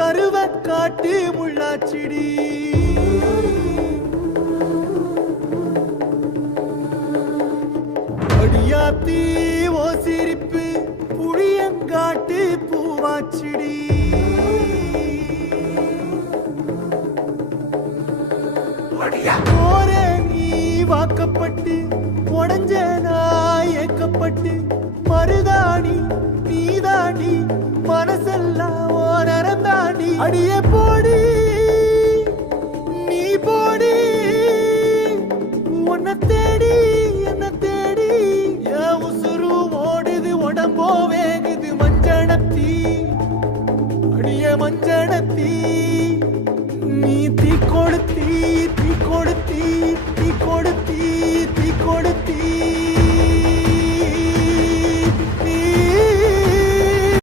கருவ காட்டு முள்ளாச்சிடி அடியாத்தி ஓ சிரிப்பு புளியங்காட்டு பூவாச்சிடி போற நீ வாக்கப்பட்டு உடஞ்ச நாய் ஏக்கப்பட்டு மருதாணி நீதாண்டி மனசெல்லாம் ஓரந்தாண்டி அடியே போடி நீ போடி உன்னை தேடி என்ன தேடி என் உசுரு ஓடுது உடம்போ வேகுது மஞ்சனத்தி அடிய மஞ்சனத்தி நீ தீ கொடுத்தி தீ கொடுத்தி தீ கொடுத்தி